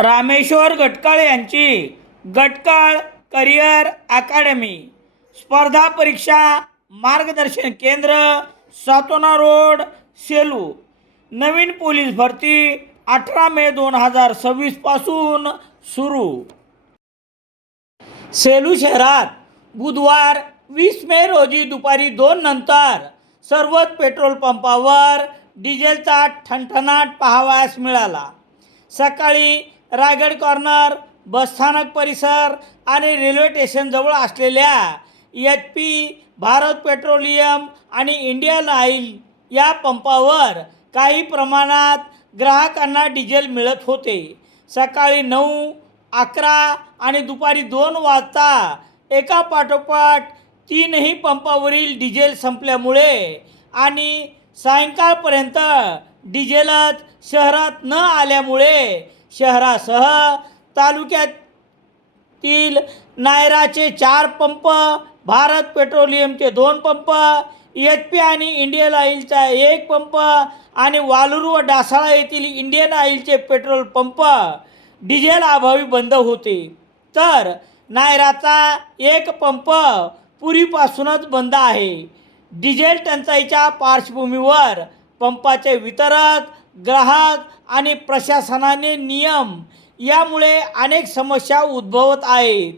रामेश्वर गटकाळ यांची गटकाळ करिअर अकादमी स्पर्धा परीक्षा मार्गदर्शन केंद्र, सातोना रोड, सेलू. नवीन पोलीस भरती 18 मे 2026 पासून सुरू. सेलू शहरात बुधवार 20 मे रोजी दुपारी 2 नंतर सर्वच पेट्रोल पंपावर डिझेलचा ठणठणाट पाहावयास मिळाला. सकाळी रायगड कॉर्नर, बसस्थानक परिसर आणि रेल्वे स्टेशनजवळ असलेल्या HP, भारत पेट्रोलियम आणि इंडियन ऑइल या पंपावर काही प्रमाणात ग्राहकांना डिझेल मिळत होते. सकाळी 9, 11 आणि दुपारी 2 वाजता एकापाठोपाठ 3ही पंपावरील डिझेल संपल्यामुळे आणि सायंकाळपर्यंत डिझेलच शहरात न आल्यामुळे शहरासह तालुक्यातील नायराचे 4 पंप, भारत पेट्रोलियमचे 2 पंप, HP आणि इंडियन ऑइलचा 1 पंप आणि वालूर व डासाळा येथील इंडियन ऑइलचे पेट्रोल पंप डिझेल अभावी बंद होते. तर नायराचा 1 पंप पूर्वीपासूनच बंद आहे. डिझेल टंचाईच्या पार्श्वभूमीवर पंपाचे वितरक, ग्राहक आणि प्रशासनाने नियम यामुळे अनेक समस्या उद्भवत आहेत.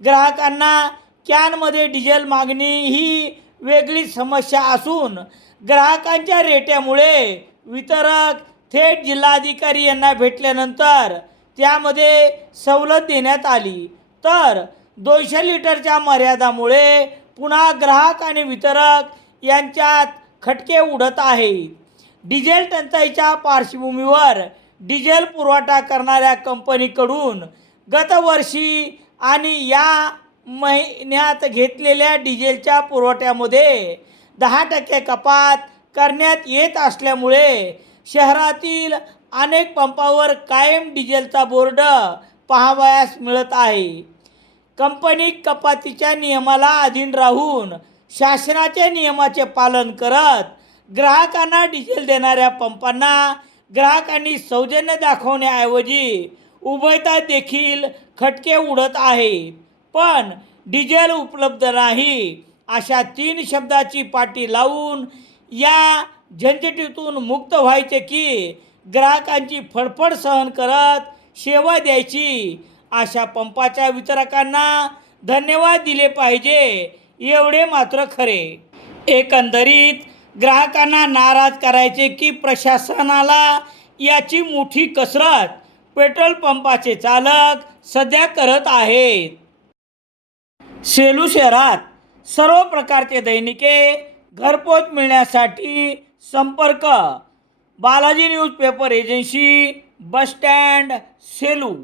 ग्राहकांना कॅनमध्ये डिझेल मागणी ही वेगळीच समस्या असून ग्राहकांच्या रेट्यामुळे वितरक थेट जिल्हाधिकारी यांना भेटल्यानंतर त्यामध्ये सवलत देण्यात आली. तर 200 लिटरच्या मर्यादामुळे पुन्हा ग्राहक आणि वितरक यांच्यात खटके उडत आहेत. डिझेल टंचाईच्या पार्श्वभूमीवर डिझेल पुरवठा करणाऱ्या कंपनीकडून गतवर्षी आणि या महिन्यात घेतलेल्या डिझेलच्या पुरवठ्यामध्ये 10% कपात करण्यात येत असल्यामुळे शहरातील अनेक पंपावर कायम डिझेलचा बोर्ड पाहावयास मिळत आहे. कंपनी कपातीच्या नियमाला अधीन राहून शासनाच्या नियमाचे पालन करत ग्राहकांना डिझेल देणाऱ्या पंपांना ग्राहकांनी सौजन्य दाखवण्याऐवजी उभयता देखील खटके उडत आहेत. पण डिझेल उपलब्ध नाही अशा 3 शब्दाची पाटी लावून या झंझटीतून मुक्त व्हायचे की ग्राहकांची फडफड सहन करत सेवा द्यायची. अशा पंपाच्या वितरकांना धन्यवाद दिले पाहिजे एवढे मात्र खरे. एकंदरीत ग्राहकांना नाराज करायचे की प्रशासनाला याची मोठी कसरत पेट्रोल पंपाचे चालक सध्या करत आहेत. सेलू शहरात सर्व प्रकारचे दैनिके घरपोच मिळण्यासाठी संपर्क Balaji newspaper agency, bus stand, Selu.